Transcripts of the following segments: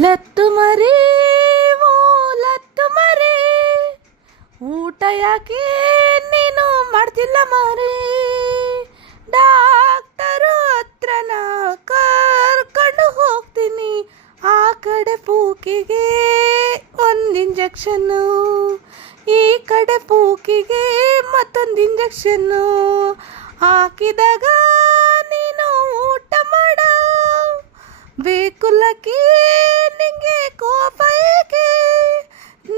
ಲತ್ತು ಮರಿ ಓ ಲತ್ತು ಮರಿ, ಊಟ ಯಾಕೆ ನೀನು ಮಾಡ್ತಿಲ್ಲ ಮರಿ? ಡಾಕ್ಟರು ಹತ್ರನ ಕರ್ಕೊಂಡು ಹೋಗ್ತೀನಿ, ಆ ಕಡೆ ಪೂಕಿಗೆ ಒಂದು ಇಂಜೆಕ್ಷನ್ನು, ಈ ಕಡೆ ಪೂಕಿಗೆ ಮತ್ತೊಂದು ಇಂಜೆಕ್ಷನ್ನು ಹಾಕಿದಾಗ ನೀನು ಊಟ ಮಾಡ ಬೇಕುಲಕ್ಕಿ. ನಿಂಗೆ ಕೋಪ ಏಕೆ?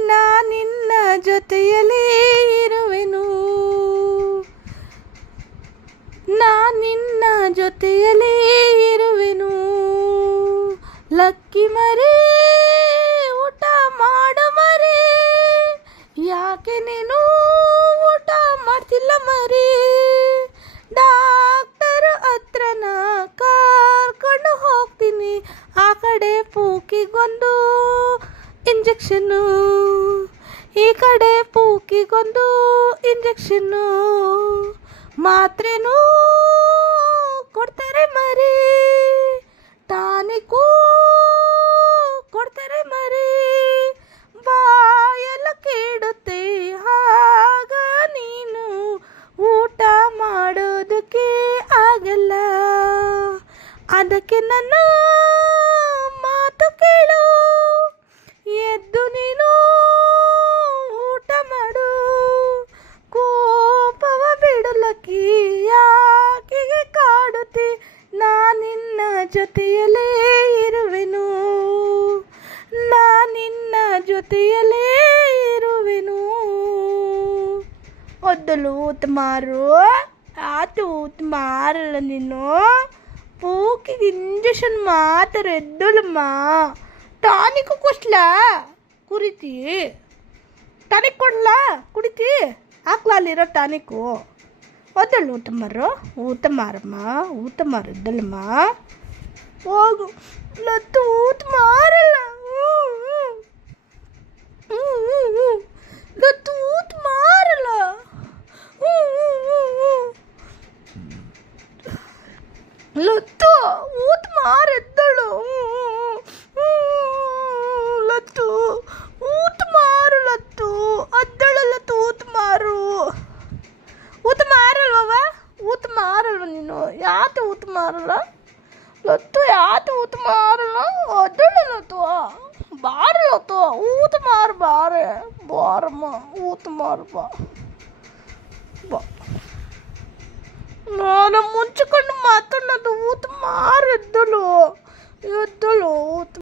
ನಾನಿನ್ನ ಜೊತೆಯಲ್ಲಿ ಇರುವೆನು, ನಾನಿನ್ನ ಜೊತೆಯಲ್ಲಿ ಇರುವೆನು. ಲಕ್ಕಿ ಮರಿ ಊಟ ಮಾಡು ಮರಿ, ಯಾಕೆ ನೀನು ಊಟ ಮಾಡ್ತಿಲ್ಲ ಮರಿ? ಡಾಕ್ಟರ್ ಹತ್ರನ ಕರ್ಕೊಂಡು ಹೋಗ್ತೀನಿ, ಆ ಕಡೆ ಪೂಕಿಗೊಂದು ಇಂಜೆಕ್ಷನ್ನು, ಈ ಕಡೆ ಪೂಕಿಗೊಂದು ಇಂಜೆಕ್ಷನ್ನು. ಮಾತ್ರೆನೂ ಕೊಡ್ತಾರೆ ಮರಿ, ಟಾನಿಗೂ ಕೊಡ್ತಾರೆ ಮರಿ. ಬಾಯೆಲ್ಲ ಕೆಡುತ್ತೆ ಆಗ ನೀನು ಊಟ ಮಾಡೋದಕ್ಕೆ ಆಗಲ್ಲ. ಅದಕ್ಕೆ ನನ್ನ ಮಾತು ಕೇಳು, ಎದ್ದು ನೀನು ಊಟ ಮಾಡು. ಕೋಪವ ಬಿಡಲಕ್ಕಿ, ಯಾಕೆ ಕಾಡುತ್ತಿ? ನಾನಿನ್ನ ಜೊತೆಯಲ್ಲೇ ಇರುವೆನು, ನಾನಿನ್ನ ಜೊತೆಯಲ್ಲೇ ಇರುವೆನು. ಒದ್ದಲು ಊತ ಮಾರು, ಆತು ಊತ ಮಾರಲ್ಲ ನೀನು. ಪೂಕಿಗೆ ಇಂಜೆಕ್ಷನ್ ಮಾತ್ರ ಎದ್ದಲಮ್ಮ. ಟಾನಿಕ್ ಕೊಡ್ಲಾ? ಕುರಿತಿ ಟಾನಿಕ್ ಕೊಡ್ಲಾ? ಕುಡಿತಿ? ಹಾಕ್ಲಾ ಅಲ್ಲಿರೋ ಟಾನಿಕ್ಕು. ಒದ್ದಲು ಊಟ ಮಾರು, ಊಟ ಮಾರಮ್ಮ, ಊಟ ಮಾರು ಎದ್ದಲಮ್ಮ. ಹೋಗು ಲತ್ತು ಊಟ ಮಾರಲ್ಲ. ಲತ್ತು ಊಟ ಮಾರಲ್ಲ. ಲತ್ತು ಊಟ ಮಾರೆದ್ದಳು. ಲತ್ತು ಊಟ ಮಾರು, ಲತ್ತು ಅದ್ದಳಲ್ಲ ಊಟ ಮಾರು. ಊಟ ಮಾರಲ್ವವ? ಊಟ ಮಾರಲ್ವ ನೀನು? ಯಾತ ಊಟ ಮಾರಲ್ಲ ಲತ್ತು? ಯಾತ ಊಟ ಮಾರಲ್ಲ? ಅದ್ದಳಲ್ಲತ್ತು ಬಾರಲತ್ತು ಊಟ ಮಾರು, ಬಾರೆ ಬಾರಮ್ಮ ಊಟ ಮಾರು ಬಾ. ನಾನು ಮುಂಚೆಕೊಂಡು ಮಾತಾಡೋದು ಊಟ ಮಾರು ಎದ್ದಳು ಎದ್ದಳು ಊಟ